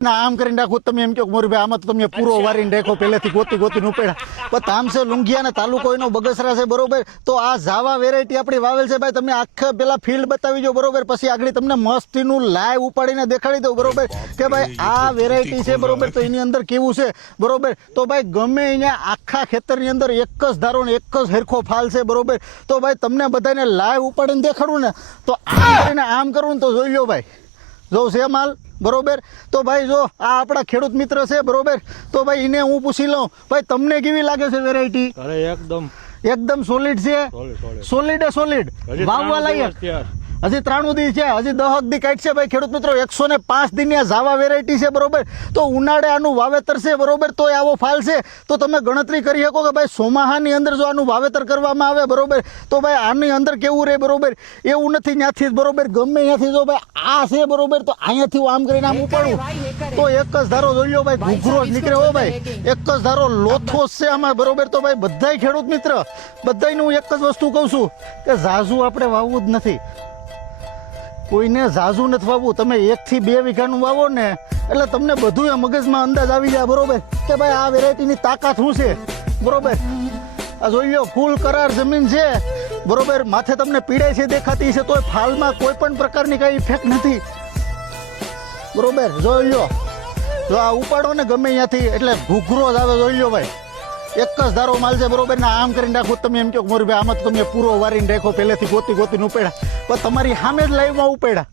ના આમ કરીને રાખો તમે એમ કહો મોરભાઈ આમાં તો તમે પૂરો વારીને રાખો પહેલેથી ગોતી ગોતીને ઉપેડા પણ તામસે લુંઘિયાના તાલુકો એનો બગસરા છે બરોબર તો આ જાવા વેરાયટી આપણી વાવેલ છે ભાઈ તમે આખા પેલા ફિલ્ડ બતાવી જો બરોબર પછી આગળ તમને મસ્તીનું લાઈવ ઉપાડીને દેખાડી દઉં બરોબર કે ભાઈ આ વેરાયટી છે બરોબર તો એની અંદર કેવું છે બરોબર તો ભાઈ ગમે અહીંયા આખા ખેતરની અંદર એક જ ધારો ને એક જ હેરખો ફાલ છે બરોબર તો ભાઈ તમને બધાને લાઈવ ઉપાડીને દેખાડું ને તો આમ કરીને આમ કરવું ને તો જોઈ લો ભાઈ જો છે માલ બરોબર તો ભાઈ જો આ આપણા ખેડૂત મિત્ર છે બરોબર તો ભાઈ એને હું પૂછી લઉં ભાઈ તમને કેવી લાગે છે વેરાયટી? અરે એકદમ સોલિડ છે, સોલિડ વાવવા લાયક હજી 93 દી છે હજી 10 દી કાઢશે ભાઈ ખેડૂત મિત્રો 105 દિનની આ જાવા વેરાયટી છે બરોબર તો ઉનાળે આનું વાવેતર છે બરોબર તો આવો ફાલ છે તો તમે ગણતરી કરી શકો કે ભાઈ ચોમાહાની અંદર જો આનું વાવેતર કરવામાં આવે બરોબર તો ભાઈ આની અંદર કેવું રહે બરોબર એવું નથી ત્યાંથી જ બરોબર ગમે ત્યાંથી જો ભાઈ આ છે બરોબર તો અહીંયાથી આમ કરીને આમ ઉપાડું તો એક જ ધારો જોઈ લો ભાઈ ઘૂઘરો જ નીકળે હો ભાઈ એક જ ધારો લોથો છે આમાં બરોબર તો ભાઈ બધાય ખેડૂત મિત્ર બધાયને હું એક જ વસ્તુ કહું છું કે ઝાઝુ આપણે વાવવું જ નથી, કોઈને ઝાઝુ નથી વાવવું, તમે 1 થી 2 વીઘાનું વાવો ને એટલે તમને બધું મગજમાં અંદાજ આવી જાય બરોબર કે ભાઈ આ વેરાયટીની તાકાત શું છે બરોબર આ જોઈ લો ફૂલ કરાર જમીન છે બરોબર માથે તમને પીડાય છે દેખાતી છે તોય ફાલમાં કોઈ પણ પ્રકારની કઈ ઇફેક્ટ નથી બરોબર જોઈ લો જો આ ઉપાડો ને ગમે ત્યાંથી એટલે ઘૂઘરો જ આવે જોઈ લો ભાઈ એક જ ધારો માલ છે બરોબર ને આમ કરીને રાખો તમે એમ કહો મોરભાઈ આમાં તો તમે પૂરો વારીને રાખો પહેલેથી ગોતી ગોતીને ઉપેડા પણ તમારી સામે જ લાઈવમાં ઉપેડા.